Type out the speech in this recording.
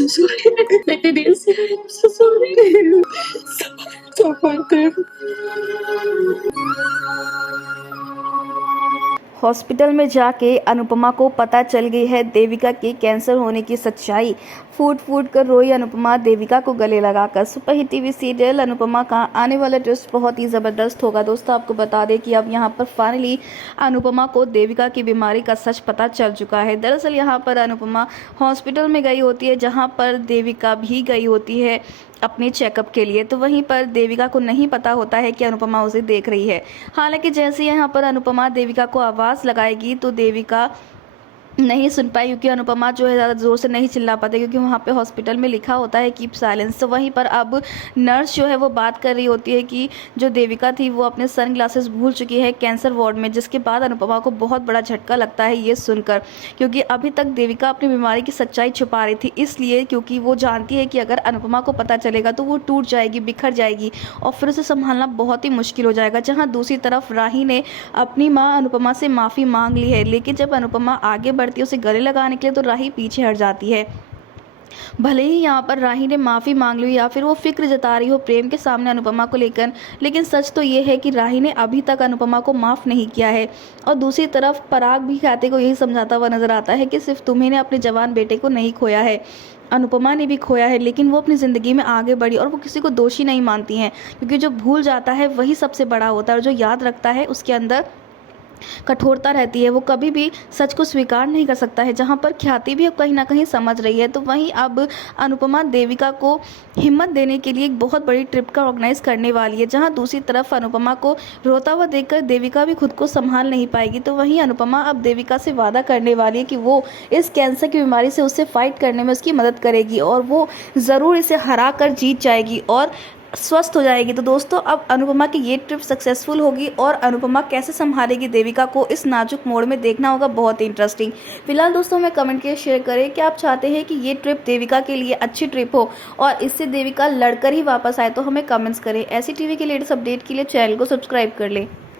so sorry. I didn't say. I'm so sorry. So sorry. Hospital में जाके अनुपमा को पता चल गई है देविका के कैंसर होने की सच्चाई। फूट फूट कर रोई अनुपमा देविका को गले लगाकर। Super hit TV serial Anupama का आने वाला ट्विस्ट बहुत ही ज़बरदस्त होगा। दोस्तों आपको बता दें कि अब यहाँ पर फाइनली अनुपमा को देविका की बीमारी का सच पता चल चुका है। दरअसल यहाँ पर अनुपमा हॉस्पिटल में गई होती है जहाँ पर देविका भी गई होती है अपने चेकअप के लिए। तो वहीं पर देविका को नहीं पता होता है कि अनुपमा उसे देख रही है। हालांकि जैसे यहाँ पर अनुपमा देविका को आवाज़ लगाएगी तो देविका नहीं सुन पाई, क्योंकि अनुपमा जो है ज़्यादा ज़ोर से नहीं चिल्ला पाते, क्योंकि वहाँ पे हॉस्पिटल में लिखा होता है कीप साइलेंस। तो वहीं पर अब नर्स जो है वो बात कर रही होती है कि जो देविका थी वो अपने सन ग्लासेस भूल चुकी है कैंसर वार्ड में, जिसके बाद अनुपमा को बहुत बड़ा झटका लगता है ये सुनकर, क्योंकि अभी तक देविका अपनी बीमारी की सच्चाई छुपा रही थी। इसलिए क्योंकि वो जानती है कि अगर अनुपमा को पता चलेगा तो वो टूट जाएगी, बिखर जाएगी और फिर उसे संभालना बहुत ही मुश्किल हो जाएगा। जहाँ दूसरी तरफ राही ने अपनी माँ अनुपमा से माफ़ी मांग ली है, लेकिन जब अनुपमा आगे बढ़ती है उसे गले लगाने के लिए तो राही पीछे हट जाती है। भले ही यहाँ पर राही ने माफ़ी मांग ली या फिर वो फिक्र जता रही हो प्रेम के सामने अनुपमा को लेकर, लेकिन सच तो ये है कि राही ने अभी तक अनुपमा को माफ़ नहीं किया है। और दूसरी तरफ पराग भी ख्याति को यही समझाता हुआ नजर आता है कि सिर्फ तुम्ही ने अपने जवान बेटे को नहीं खोया है, अनुपमा ने भी खोया है, लेकिन वो अपनी ज़िंदगी में आगे बढ़ी और वो किसी को दोषी नहीं मानती हैं, क्योंकि जो भूल जाता है वही सबसे बड़ा होता है और जो याद रखता है उसके अंदर कठोरता रहती है, वो कभी भी सच को स्वीकार नहीं कर सकता है। जहाँ पर ख्याति भी अब कहीं ना कहीं समझ रही है। तो वहीं अब अनुपमा देविका को हिम्मत देने के लिए एक बहुत बड़ी ट्रिप का ऑर्गेनाइज करने वाली है, जहाँ दूसरी तरफ अनुपमा को रोता हुआ देखकर देविका भी खुद को संभाल नहीं पाएगी। तो वहीं अनुपमा अब देविका से वादा करने वाली है कि वो इस कैंसर की बीमारी से उससे फाइट करने में उसकी मदद करेगी और वो ज़रूर इसे हरा कर जीत जाएगी और स्वस्थ हो जाएगी। तो दोस्तों अब अनुपमा की ये ट्रिप सक्सेसफुल होगी और अनुपमा कैसे संभालेगी देविका को, इस नाजुक मोड़ में देखना होगा, बहुत ही इंटरेस्टिंग। फिलहाल दोस्तों में कमेंट के शेयर करें कि आप चाहते हैं कि ये ट्रिप देविका के लिए अच्छी ट्रिप हो और इससे देविका लड़कर ही वापस आए, तो हमें कमेंट्स करें। ऐसी टीवी के लेटेस्ट अपडेट के लिए चैनल को सब्सक्राइब कर लें।